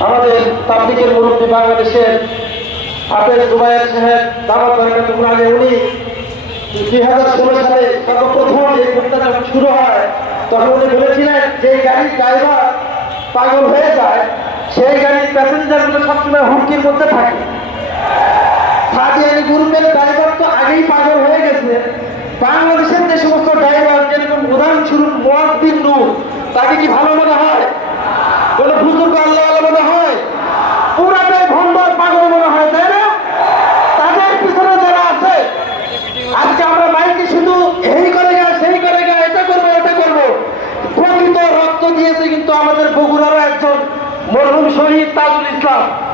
মুরব্বী বাংলাদেশের হাফেজ জুবাইর সাহেব দাওয়াত বারাকাতুহ আলী উনি দুই হাজার ষোলো সালে সর্বপ্রথম এই ঘটনা শুরু হয়। তখন উনি বলেছিলেন, যে গাড়ির ড্রাইভার পাগল হয়ে যায়, সেই গাড়ির প্যাসেঞ্জারগুলো সবসময় হুমকির মধ্যে থাকে। সাদিয়ানি গ্রুপের ড্রাইভার তো আগেই পাগল হয়ে গেছে। বাংলাদেশের যে সমস্ত ড্রাইভার, যেরকম উদাহরণস্বরূপ মোয়াদ্দিন নূর, তাকে কি ভালো মনে ইসলাম